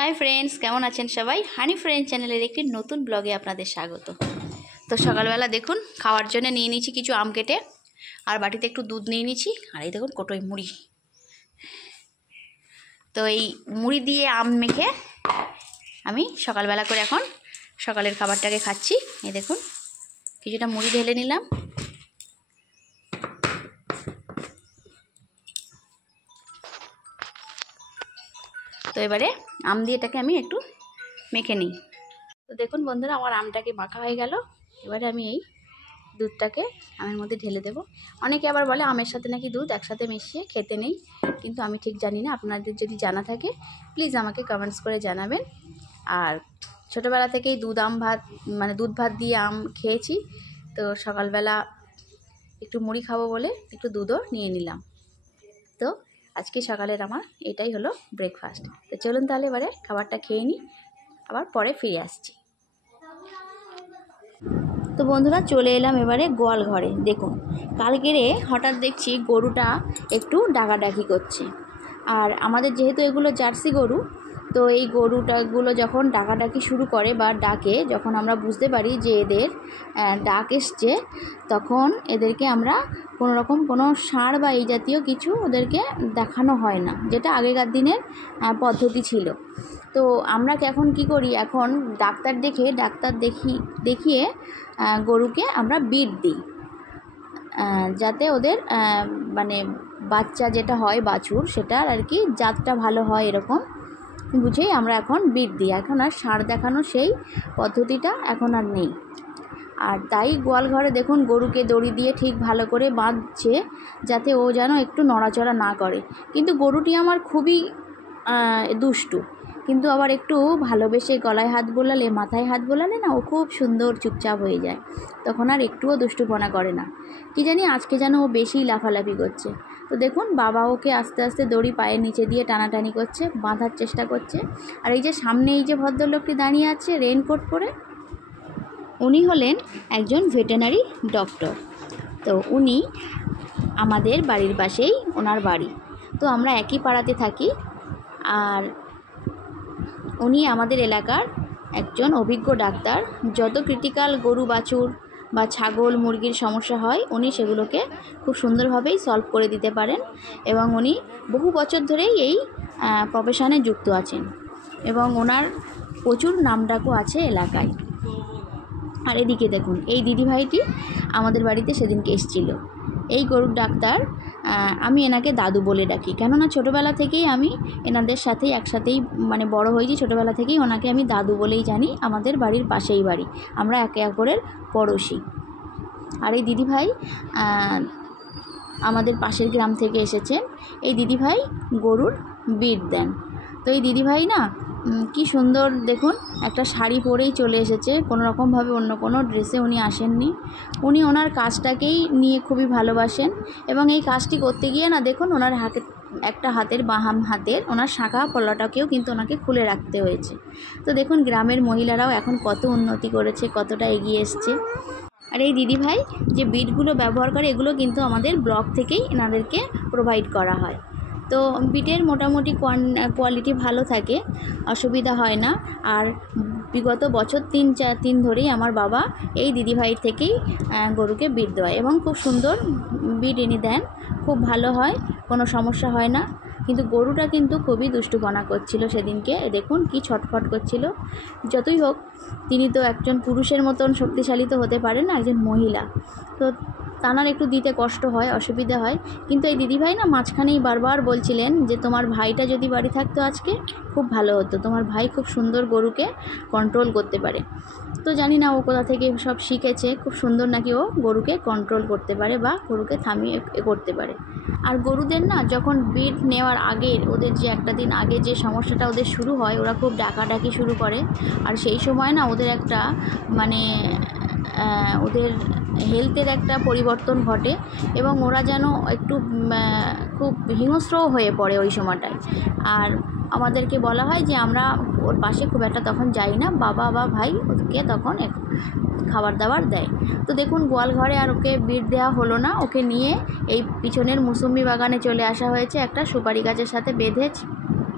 Hi friends, কেমন আছেন সবাই? হানি ফ্রেন্ড চ্যানেলের একটি নতুন ব্লগে আপনাদের স্বাগত। তো সকালবেলা দেখুন খাওয়ার জন্য নিয়ে নিয়েছি কিছু আম কেটে, আর বাটিতে একটু দুধ নিয়ে নিয়েছি, আর এই দেখুন কোটোয় মুড়ি। তো এই মুড়ি দিয়ে আম মেখে আমি সকালবেলা করে এখন সকালের খাবারটাকে খাচ্ছি। এই দেখুন কিছুটা মুড়ি ঢেলে নিলাম। তো এবারে আম দিয়ে এটাকে আমি একটু মেখে নিই। তো দেখুন বন্ধুরা, আমার আমটাকে মাখা হয়ে গেল। এবারে আমি এই দুধটাকে আমের মধ্যে ঢেলে দেব। অনেকে আবার বলে আমের সাথে নাকি দুধ একসাথে মিশিয়ে খেতে নেই, কিন্তু আমি ঠিক জানি না। আপনাদের যদি জানা থাকে প্লিজ আমাকে কমেন্টস করে জানাবেন। আর ছোটোবেলা থেকেই দুধ ভাত দিয়ে আম খেয়েছি, তো সকালবেলা একটু মুড়ি খাবো বলে একটু দুধও নিয়ে নিলাম। তো আজকে সকালের আমার এটাই হলো ব্রেকফাস্ট। তো চলুন তাহলে এবারে খাবারটা খেয়ে নিই, আবার পরে ফিরে আসছি। তো বন্ধুরা, চলে এলাম এবারে গোয়াল ঘরে। দেখুন কালকেরে হঠাৎ দেখছি গরুটা একটু ডাকাডাকি করছে। আর আমাদের যেহেতু এগুলো জার্সি গরু, তো এই গরুটাগুলো যখন ডাকাডাকি শুরু করে বা ডাকে, যখন আমরা বুঝতে পারি যে এদের ডাক এসছে, তখন এদেরকে আমরা কোনো ষাঁড় বা এই জাতীয় কিছু ওদেরকে দেখানো হয় না, যেটা আগেকার দিনের পদ্ধতি ছিল। তো আমরা এখন কি করি, এখন ডাক্তার দেখিয়ে গরুকে আমরা বিট দিই, যাতে ওদের বাচ্চা যেটা হয় বাছুর, সেটার আর কি জাতটা ভালো হয়, এরকম বুঝেই আমরা এখন বিট দিই। এখন আর ষাঁড় দেখানো সেই পদ্ধতিটা এখন আর নেই। আর তাই গোয়াল ঘরে দেখুন গরুকে দড়ি দিয়ে ঠিক ভালো করে বাঁধছে, যাতে ও যেন একটু নড়াচড়া না করে। কিন্তু গরুটি আমার খুবই দুষ্টু, কিন্তু আবার একটু ভালোবেসে গলায় হাত বোলালে, মাথায় হাত বোলালে না, ও খুব সুন্দর চুপচাপ হয়ে যায়, তখন আর একটুও দুষ্টুপনা করে না। কি জানি আজকে যেন ও বেশি লাফালাফি করছে। তো দেখুন বাবা ওকে আস্তে আস্তে দড়ি পায়ের নিচে দিয়ে টানাটানি করছে, বাঁধার চেষ্টা করছে। আর এই যে সামনে এই যে ভদ্রলোকটি দাঁড়িয়ে আছে রেইনকোট পরে, উনি হলেন একজন ভেটেরিনারি ডক্টর। তো উনি আমাদের বাড়ির পাশেই ওনার বাড়ি। তো আমরা একই পাড়াতে থাকি। আর উনি আমাদের এলাকার একজন অভিজ্ঞ ডাক্তার। যত ক্রিটিক্যাল গরু বাছুর বা ছাগল মুরগির সমস্যা হয়, উনি সেগুলোকে খুব সুন্দরভাবেই সলভ করে দিতে পারেন। এবং উনি বহু বছর ধরেই এই প্রফেশনে যুক্ত আছেন, এবং ওনার প্রচুর নামডাকও আছে এলাকায়। আর এদিকে দেখুন এই দিদিভাইটি আমাদের বাড়িতে সেদিনকে এসেছিল। এই গরুর ডাক্তার, আমি এনাকে দাদু বলে ডাকি, কেননা ছোটোবেলা থেকেই আমি এনাদের সাথেই একসাথেই বড় হয়েছি। ছোটোবেলা থেকেই ওনাকে আমি দাদু বলেই জানি। আমাদের বাড়ির পাশেই বাড়ি, আমরা একে অপরের পড়োশি। আর এই দিদিভাই আমাদের পাশের গ্রাম থেকে এসেছেন। এই দিদিভাই গরুর বিট দেন। তো এই দিদিভাই না কি সুন্দর দেখুন, একটা শাড়ি পরেই চলে এসেছে, কোনো রকমভাবে অন্য কোনো ড্রেসে উনি আসেননি। উনি ওনার কাজটাকেই নিয়ে খুবই ভালোবাসেন, এবং এই কাজটি করতে গিয়ে না দেখুন ওনার হাতের বাম হাতের ওনার শাঁখা পলাটাকেও কিন্তু ওনাকে খুলে রাখতে হয়েছে। তো দেখুন গ্রামের মহিলারাও এখন কত উন্নতি করেছে, কতটা এগিয়ে এসছে। আর এই দিদিভাই যে বিটগুলো ব্যবহার করে, এগুলো কিন্তু আমাদের ব্লক থেকেই এনাদেরকে প্রোভাইড করা হয়। তো বিটের মোটামুটি কোয়ালিটি ভালো থাকে, অসুবিধা হয় না। আর বিগত বছর 3 ধরেই আমার বাবা এই দিদিভাইয়ের থেকেই গরুকে বিট দেয়, এবং খুব সুন্দর বিট এনে দেন, খুব ভালো হয়, কোনো সমস্যা হয় না। কিন্তু গরুটা কিন্তু খুবই দুষ্টুপনা করছিল সেদিনকে। দেখুন কি ছটফট করছিল। যতই হোক তিনি তো একজন পুরুষের মতন শক্তিশালী তো হতে পারেন না, একজন মহিলা, তো তানার একটু দিতে কষ্ট হয়, অসুবিধা হয়। কিন্তু এই দিদিভাই না মাঝখানেই বারবার বলছিলেন যে তোমার ভাইটা যদি বাড়ি থাকতো আজকে খুব ভালো হতো, তোমার ভাই খুব সুন্দর গরুকে কন্ট্রোল করতে পারে। তো জানি না ও কোথা থেকে সব শিখেছে, খুব সুন্দর নাকি ও গরুকে কন্ট্রোল করতে পারে বা গরুকে থামিয়ে করতে পারে। আর গরুদের না যখন বিট নেওয়ার আগে, ওদের যে একটা দিন আগে যে সমস্যাটা ওদের শুরু হয়, ওরা খুব ডাকাডাকি শুরু করে। আর সেই সময় না ওদের একটা ওদের হেলথের একটা পরিবর্তন ঘটে, এবং ওরা যেন একটু খুব হিংস্রও হয়ে পড়ে ওই সময়টায়। আর আমাদেরকে বলা হয় যে আমরা ওর পাশে খুব একটা তখন যাই না, বাবা বা ভাই ওকে তখন খাবার দাবার দেয়। তো দেখুন গোয়াল ঘরে আর ওকে বিট দেওয়া হলো না, ওকে নিয়ে এই পিছনের মুসম্বি বাগানে চলে আসা হয়েছে, একটা সুপারি গাছের সাথে বেঁধে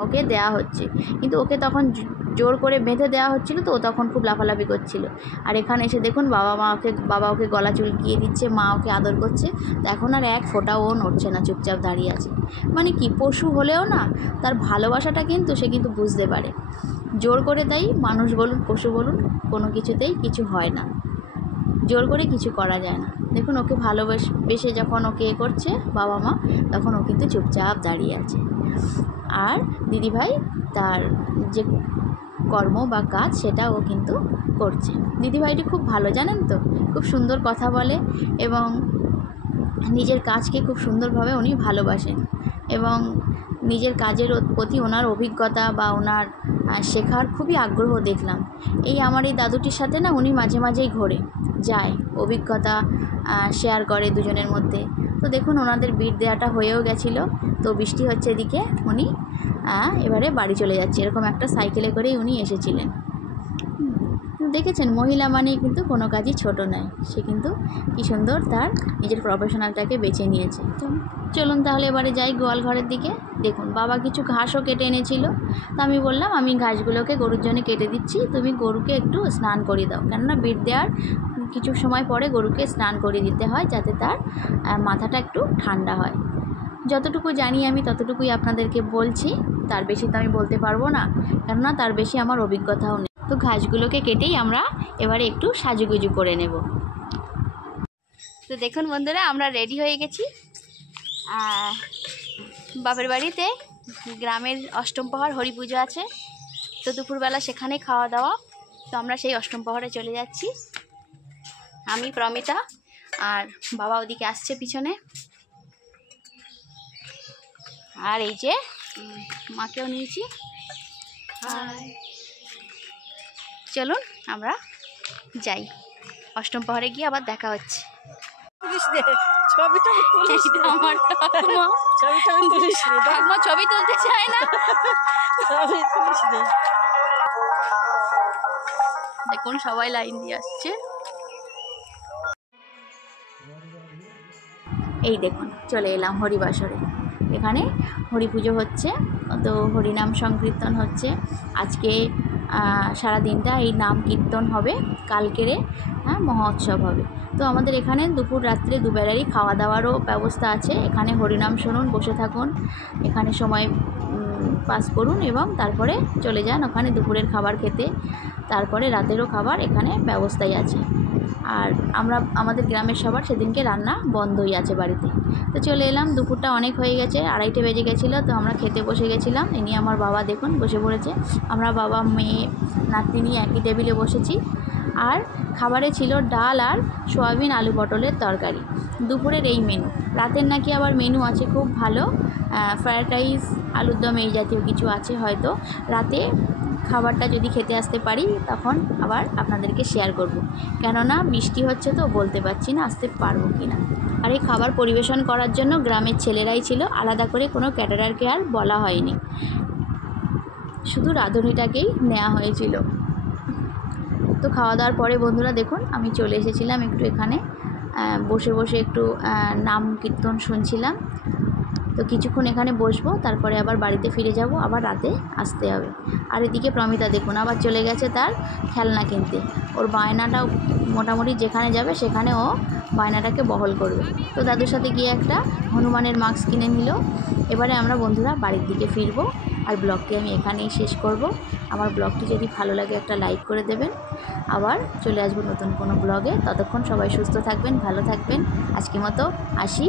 ওকে দেওয়া হচ্ছে, কিন্তু ওকে তখন জোর করে বেঁধে দেওয়া হচ্ছিল, তো ও তখন খুব লাফালাফি করছিল। আর এখানে এসে দেখুন বাবা ওকে গলা চুলকিয়ে দিচ্ছে, মা ওকে আদর করছে। তো এখন আর এক ফোঁটাও ও নড়ছে না, চুপচাপ দাঁড়িয়ে আছে। মানে কি, পশু হলেও না তার ভালোবাসাটা কিন্তু সে কিন্তু বুঝতে পারে। জোর করে তাই মানুষ বলুন পশু বলুন কোনো কিছুতেই কিছু হয় না, জোর করে কিছু করা যায় না। দেখুন ওকে ভালোবেসে যখন ওকে করছে বাবা মা, তখন ও কিন্তু চুপচাপ দাঁড়িয়ে আছে। আর দিদিভাই তার যে কর্ম বা কাজ সেটা ও কিন্তু করছে। দিদিভাইটি খুব ভালো, জানেন তো, খুব সুন্দর কথা বলে এবং নিজের কাজকে খুব সুন্দরভাবে উনি ভালোবাসেন এবং নিজের কাজের প্রতি ওনার অভিজ্ঞতা বা ওনার শেখার খুবই আগ্রহ দেখলাম। এই আমার এই দাদুটির সাথে না উনি মাঝে মাঝেই ঘোরে যায়, অভিজ্ঞতা শেয়ার করে দুজনের মধ্যে। তো দেখুন ওনাদের বিট দেওয়াটা হয়েও গেছিলো, তো বৃষ্টি হচ্ছে এদিকে, উনি এবারে বাড়ি চলে যাচ্ছে। এরকম একটা সাইকেলে করেই উনি এসেছিলেন। দেখেছেন, মহিলা মানেই কিন্তু কোনো কাজই ছোট নয়, সে কিন্তু কী সুন্দর তার নিজের প্রফেশনালটাকে বেছে নিয়েছে। তো চলুন তাহলে এবারে যাই গোয়াল ঘরের দিকে। দেখুন বাবা কিছু ঘাসও কেটে এনেছিল, তো আমি বললাম আমি ঘাসগুলোকে গরুর জন্য কেটে দিচ্ছি, তুমি গরুকে একটু স্নান করিয়ে দাও। কেননা বিট দেওয়ার কিছু সময় পরে গরুকে স্নান করিয়ে দিতে হয়, যাতে তার মাথাটা একটু ঠান্ডা হয়। যতটুকু জানি আমি ততটুকুই আপনাদেরকে বলছি, তার বেশি তো আমি বলতে পারবো না, কেননা তার বেশি আমার অভিজ্ঞতাও নেই। তো ঘাসগুলোকে কেটেই আমরা এবারে একটু সাজুগুজু করে নেব। তো দেখুন বন্ধুরা, আমরা রেডি হয়ে গেছি বাপের বাড়িতে। গ্রামের অষ্টম প্রহর হরি পুজো আছে, তো দুপুরবেলা সেখানেই খাওয়া দাওয়া। তো আমরা সেই অষ্টম প্রহরে চলে যাচ্ছি, আমি প্রমিতা আর বাবা ওদিকে আসছে পিছনে। আর এই যে মাকেও নিয়েছি। চলুন আমরা যাই, অষ্টম প্রহরে গিয়ে আবার দেখা হচ্ছে। ছবি তুলতে চায় না, দেখুন সবাই লাইন দিয়ে আসছে। এই দেখুন চলে এলাম হরিবাসরে, এখানে হরি পুজো হচ্ছে, তো হরিনাম সংকীর্তন হচ্ছে আজকে। সারা দিনটা এই নাম কীর্তন হবে, কালকেরে মহোৎসব হবে। তো আমাদের এখানে দুপুর রাত্রে দুবেলারই খাওয়া দাওয়ারও ব্যবস্থা আছে। এখানে হরিনাম শুনুন, বসে থাকুন, এখানে সময় পাস করুন এবং তারপরে চলে যান ওখানে দুপুরের খাবার খেতে। তারপরে রাতেরও খাবার এখানে ব্যবস্থাই আছে। আর আমাদের গ্রামের সবার সেদিনকে রান্না বন্ধই আছে বাড়িতে। তো চলে এলাম, দুপুরটা অনেক হয়ে গেছে, 2:30 বেজে গেছিলো। তো আমরা খেতে বসে গেছিলাম, এ নিয়ে আমার বাবা দেখুন বসে পড়েছে। আমরা বাবা মেয়ে নাতনি একই টেবিলে বসেছি। আর খাবারে ছিল ডাল আর সয়াবিন আলু পটলের তরকারি। দুপুরের এই মেনু, রাতের নাকি আবার মেনু আছে খুব ভালো, ফ্রায়েড রাইস, আলুর দম, এই জাতীয় কিছু আছে। হয়তো রাতে খাবারটা যদি খেতে আসতে পারি তখন আবার আপনাদেরকে শেয়ার করব, কেননা বৃষ্টি হচ্ছে তো বলতে পারছি না আসতে পারবো কি না। আর এই খাবার পরিবেশন করার জন্য গ্রামের ছেলেরাই ছিল, আলাদা করে কোনো ক্যাটারারকে আর বলা হয়নি, শুধু রাঁধুনিটাকেই নেওয়া হয়েছিল। তো খাওয়া দাওয়ার পরে বন্ধুরা দেখুন আমি চলে এসেছিলাম একটু এখানে বসে বসে একটু নাম কীর্তন শুনছিলাম। তো কিছুক্ষণ এখানে বসবো, তারপরে আবার বাড়িতে ফিরে যাব, আবার রাতে আসতে হবে। আর এদিকে প্রমিতা দেখুন আবার চলে গেছে তার খেলনা কিনতে। ওর বায়নাটাও মোটামুটি যেখানে যাবে সেখানে ও বায়নাটাকে বহল করবে। তো দাদুর সাথে গিয়ে একটা হনুমানের মাস্ক কিনে নিল। এবারে আমরা বন্ধুরা বাড়ির দিকে ফিরবো, আর ব্লগটি আমি এখানেই শেষ করব। আমার ব্লগটি যদি ভালো লাগে একটা লাইক করে দেবেন। আবার চলে আসবো নতুন কোনো ব্লগে, ততক্ষণ সবাই সুস্থ থাকবেন, ভালো থাকবেন। আজকের মতো আসি।